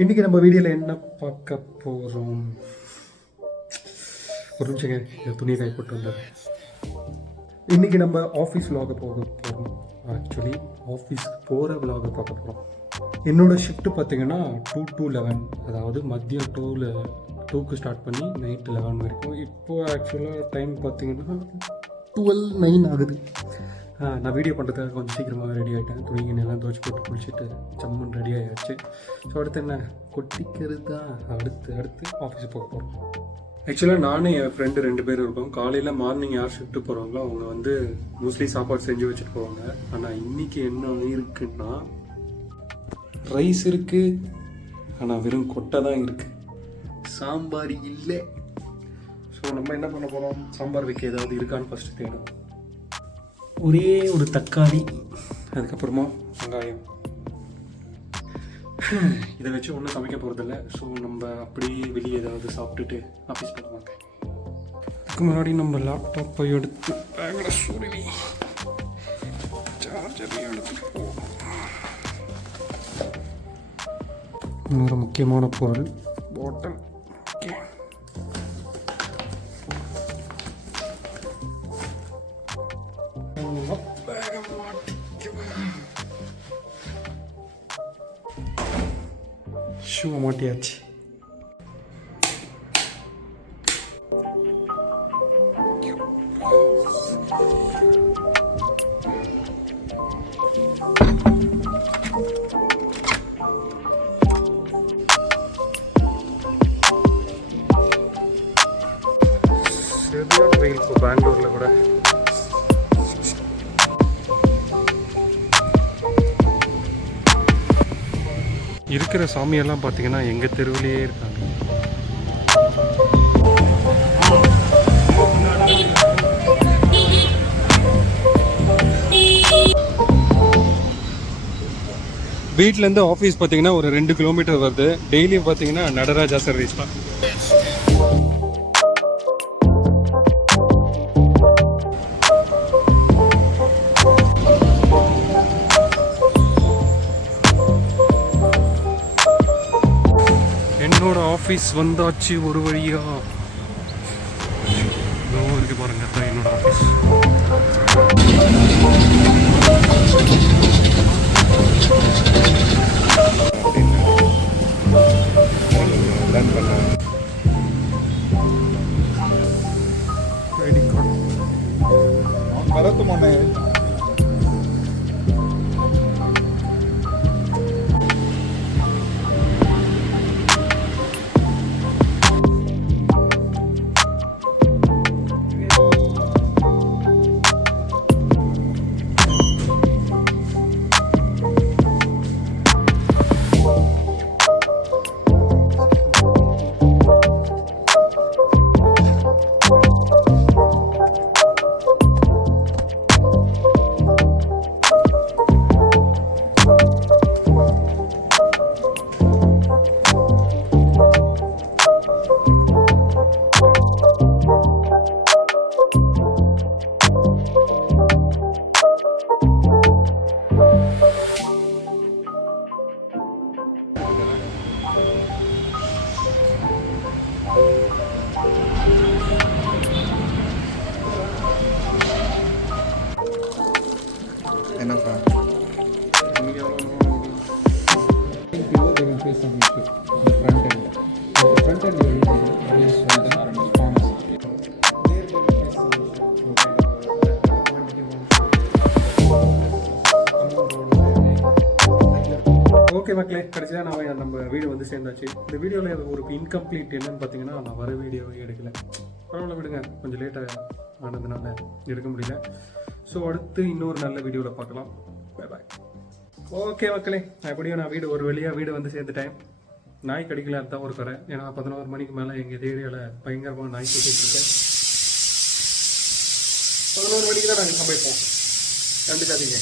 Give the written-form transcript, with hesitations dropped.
இன்றைக்கி நம்ம வீடியோவில் என்ன பார்க்க போகிறோம்? ஒரு நிமிஷம் துணியை கை போட்டு வந்தது. இன்றைக்கி நம்ம ஆஃபீஸ் விலாக போக போகிறோம். ஆக்சுவலி ஆஃபீஸ்க்கு போகிற விலாக பார்க்க போகிறோம். என்னோடய ஷிஃப்ட்டு பார்த்திங்கன்னா 2 to 11, அதாவது மதியம் 2க்கு ஸ்டார்ட் பண்ணி நைட்டு 11 வரைக்கும். இப்போது ஆக்சுவலாக டைம் பார்த்திங்கன்னா 12:09 ஆகுது. நான் வீடியோ பண்ணுறதுக்காக கொஞ்சம் சீக்கிரமாக ரெடி ஆகிட்டேன். துணிங்க எல்லாம் துவச்சி போட்டு குளிச்சுட்டு சம்மன் ரெடி ஆகிடுச்சு. ஸோ அடுத்து என்ன கொட்டிக்கிறது தான். அடுத்து ஆஃபீஸுக்கு போக போகிறோம். ஆக்சுவலாக நானும் என் ஃப்ரெண்டு 2 பேர் இருக்கோம். காலையில் மார்னிங் யார் ஷிஃப்ட்டு போகிறாங்களோ அவங்க மோஸ்ட்லி சாப்பாடு செஞ்சு வச்சுட்டு போவாங்க. ஆனால் இன்றைக்கி என்ன இருக்குன்னா ரைஸ் இருக்குது, ஆனால் வெறும் கொட்டை தான் இருக்குது, சாம்பார் இல்லை. ஸோ நம்ம என்ன பண்ண போகிறோம், சாம்பார் வைக்க ஏதாவது இருக்கான்னு ஃபஸ்ட்டு தேடும். ஒரே ஒரு தக்காளி, அதுக்கப்புறமா வெங்காயம். இதை வச்சு ஒன்றும் சமைக்க போகிறதில்ல. ஸோ நம்ம அப்படியே வெளியே ஏதாவது சாப்பிட்டுட்டு ஆஃபீஸ் பண்ணுவாங்க. அதுக்கு முன்னாடி நம்ம லேப்டாப்பை எடுத்து பேக்கில் சுருவி சார்ஜரையும் எடுத்து போவோம். இன்னொரு முக்கியமான பொருள் பாட்டில். Okay, shoe மாட்டியாச்சு. சரியான வெயில் இப்போ பெங்களூரில் கூட. இருக்கிற சாமியெல்லாம் பார்த்தீங்கன்னா எங்கள் தெருவிலேயே இருக்காங்க. வீட்டிலேருந்து ஆஃபீஸ் பார்த்தீங்கன்னா ஒரு 2 கிலோமீட்டர் வருது. டெய்லியும் பார்த்தீங்கன்னா நடராஜா சர்வீஸ் தான். என்னோட ஆஃபீஸ் வந்தாச்சு ஒரு வழியா. இருக்கு பாருங்க, தான் என்னோட ஆஃபீஸ். ID card வரத்துமானே. என்னப்பா ஓகே மக்களே, கடைசியாக நம்ம வீடு வந்து சேர்ந்தாச்சு. இந்த வீடியோவில் ஒரு இன்கம்ப்ளீட் என்னன்னு பார்த்தீங்கன்னா, நான் வர வீடியோவே எடுக்கல. பரவாயில்ல விடுங்க, கொஞ்சம் லேட்டாக ஆனதுனால எடுக்க முடியல. ஸோ அடுத்து இன்னொரு நல்ல வீடியோவில் பார்க்கலாம். Bye bye. ஓகே மக்களே, எப்படியும் நான் ஒரு வழியாக வீடு வந்து சேர்ந்துட்டேன். நாய் கடிக்கல, அதுதான் ஒரு குறை. ஏன்னா 11 மணிக்கு மேலே எங்கள் ஏரியாவில் பயங்கரமாக நாய் சுற்றிட்டு இருக்கேன். 11 மணிக்கு தான் நாங்கள் சமைப்போம், கண்டுக்காதீங்க.